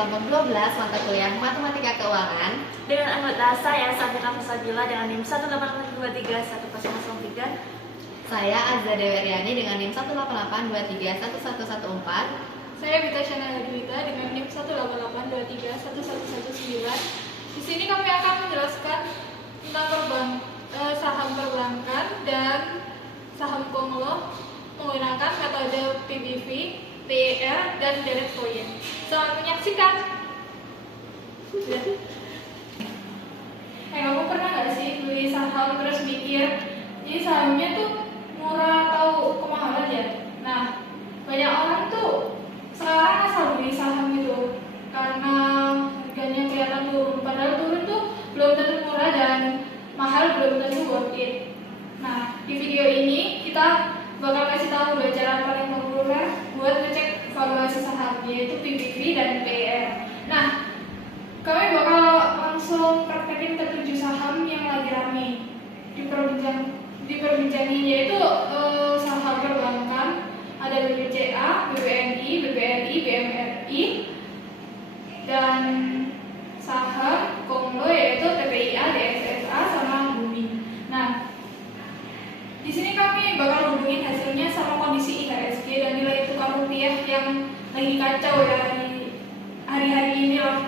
kelompok 12 mata kuliah Matematika Keuangan dengan anggota saya Sabila Musabila dengan NIM 188231003. Saya Azza Deweryani dengan NIM 188231114. Saya Bita Syana Dwita dengan NIM 188231119. Di sini kami akan menjelaskan tentang saham perbankan dan saham konglo menggunakan metode PBV, PER, dan direct foreign. Selamat menyaksikan. Kamu pernah nggak sih beli saham terus mikir, jadi sahamnya tuh murah atau kemahalan ya? Nah, banyak orang tuh sekarang asal beli saham gitu karena harganya kelihatan turun, padahal turun tuh belum tentu murah dan mahal belum tentu worth it. Nah, di video ini kita bakal kasih tahu dua cara paling populer buat ngecek valuasi saham, yaitu PBV dan PER. Nah, kami bakal langsung praktekin ke 7 saham yang lagi rame diperbincangi, yaitu saham perbankan, ada BBCA, BBNI, BBRI, BMRI, dan saham konglo yaitu TPIA, DSSA, sama Bumi. Nah, di sini kami bakal hubungin hasilnya sama kondisi IHSG dan nilai tukar rupiah yang lagi kacau ya hari-hari ini lah.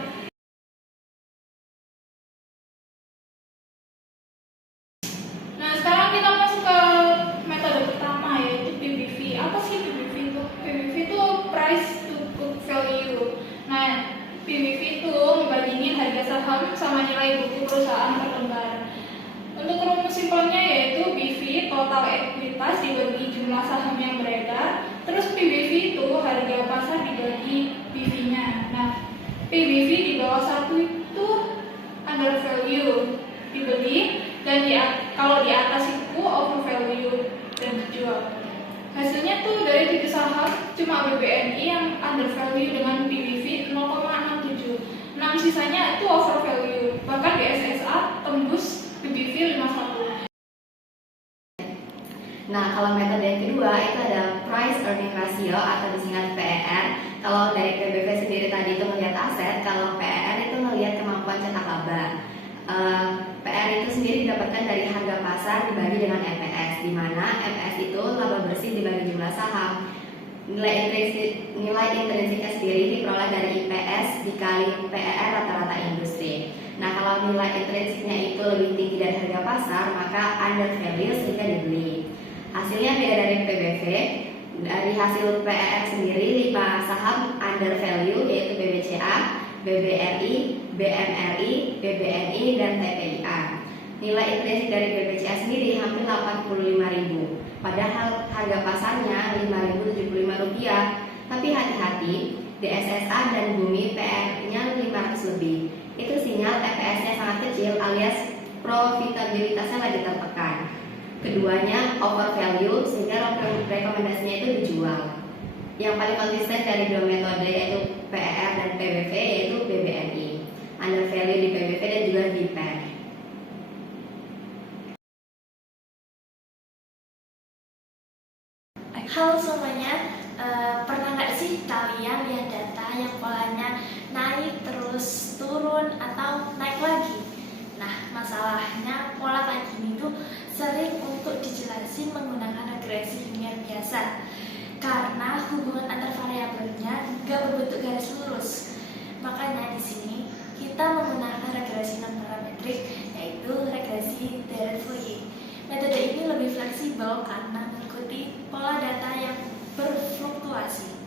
Nah, sekarang kita masuk ke metode pertama, yaitu PBV. Apa sih PBV itu? PBV itu price to book value. Nah, PBV itu membandingin harga saham sama nilai buku perusahaan per lembar. Untuk rumus simpelnya yaitu BV, total ekuitas dibagi jumlah saham yang beredar, terus PBV itu harga pasar dibagi BV-nya. Nah, PBV di bawah 1 itu under value, dibeli, dan kalau di atas itu over value dan dijual. Hasilnya tuh dari 7 saham cuma BBNI yang under value dengan PBV 0,67. 6 sisanya itu over value. Bahkan DSSA tembus PBV 51. Nah, kalau metode yang kedua itu ada price earning ratio atau disingkat PER. Kalau dari PBV sendiri tadi itu melihat aset, kalau PER itu melihat kemampuan cetak laba. PR itu sendiri didapatkan dari harga pasar dibagi dengan EPS, di mana EPS itu laba bersih dibagi jumlah saham. Nilai intrinsiknya sendiri diperoleh dari IPS dikali PER rata-rata industri. Nah, kalau nilai intrinsiknya itu lebih tinggi dari harga pasar, maka under value sehingga dibeli. Hasilnya beda dari PBV. Dari hasil PER sendiri 5 saham under value yaitu BBCA, BBRI, BMRI, BBNI, dan TPIA. Nilai intrinsik dari BBCA sendiri hampir 85.000, padahal harga pasarnya Rp5.075. Tapi hati-hati, DSSA dan Bumi PR-nya 500 lebih. Itu sinyal EPS-nya sangat kecil alias profitabilitasnya lagi tertekan. Keduanya over value sehingga rekomendasinya itu dijual. Yang paling konsisten dari dua metode yaitu PER dan PBV yaitu BBNI, under value di PBV dan juga di PER. Halo semuanya, pernah nggak sih kalian lihat data yang polanya naik terus turun atau naik lagi? Nah, masalahnya pola kayak gini tuh sering untuk dijelasin menggunakan regresi linear biasa karena hubungan antar variabelnya nggak berbentuk garis lurus. Makanya di sini kita menggunakan regresi non parametrik yaitu regresi direct foreign. Metode ini lebih fleksibel karena mengikuti pola data yang berfluktuasi.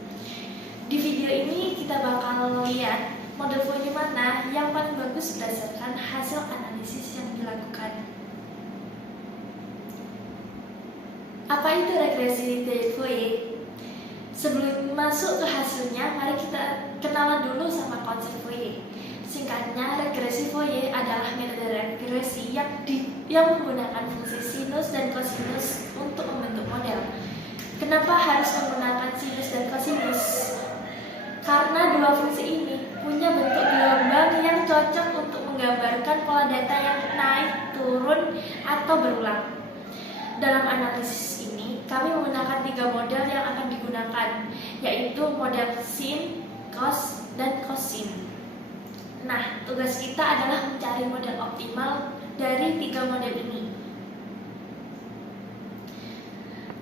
Di video ini kita bakal lihat model foreign mana yang paling bagus berdasarkan hasil analisis yang dilakukan. Apa itu regresi direct foreign? Sebelum masuk ke hasilnya, mari kita kenalan dulu sama konsep Fourier. Singkatnya, regresi Fourier adalah metode regresi yang menggunakan fungsi sinus dan kosinus untuk membentuk model. Kenapa harus menggunakan sinus dan kosinus? Karena dua fungsi ini punya bentuk gelombang yang cocok untuk menggambarkan pola data yang naik, turun, atau berulang. Dalam analisis ini, kami menggunakan 3 model yang akan digunakan, yaitu model sin, cos, dan cosin. Nah, tugas kita adalah mencari model optimal dari 3 model ini.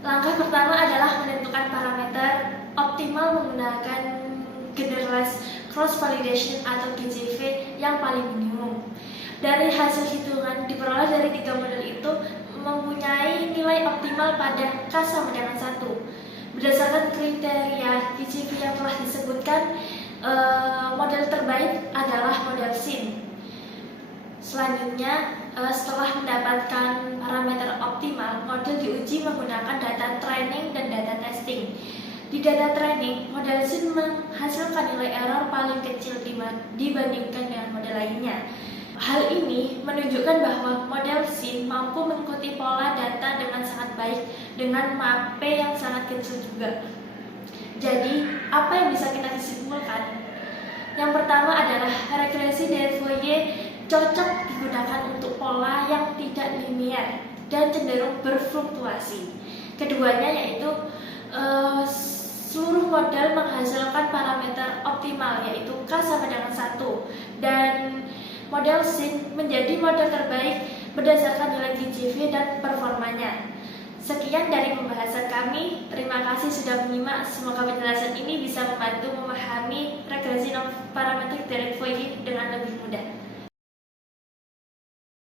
Langkah pertama adalah menentukan parameter optimal menggunakan generalized cross validation atau GCV yang paling minimum. Dari hasil hitungan diperoleh dari 3 model itu mempunyai nilai optimal pada K sama dengan 1. Berdasarkan kriteria GCV yang telah disebutkan, model terbaik adalah model SIN. Selanjutnya, setelah mendapatkan parameter optimal, model diuji menggunakan data training dan data testing. Di data training, model SIN menghasilkan nilai error paling kecil dibandingkan dengan model lainnya. Hal ini menunjukkan bahwa model SIN mampu mengikuti pola data dengan sangat baik dengan MAP yang sangat kecil juga. Jadi, apa yang bisa kita simpulkan? Yang pertama adalah regresi dari Fourier cocok digunakan untuk pola yang tidak linear dan cenderung berfluktuasi. Keduanya yaitu seluruh model menghasilkan parameter optimal yaitu K sama dengan 1, dan model SIN menjadi model terbaik berdasarkan nilai GCV dan performanya. Sekian dari pembahasan kami. Terima kasih sudah menyimak. Semoga penjelasan ini bisa membantu memahami regresi parametrik dari Fourier dengan lebih mudah.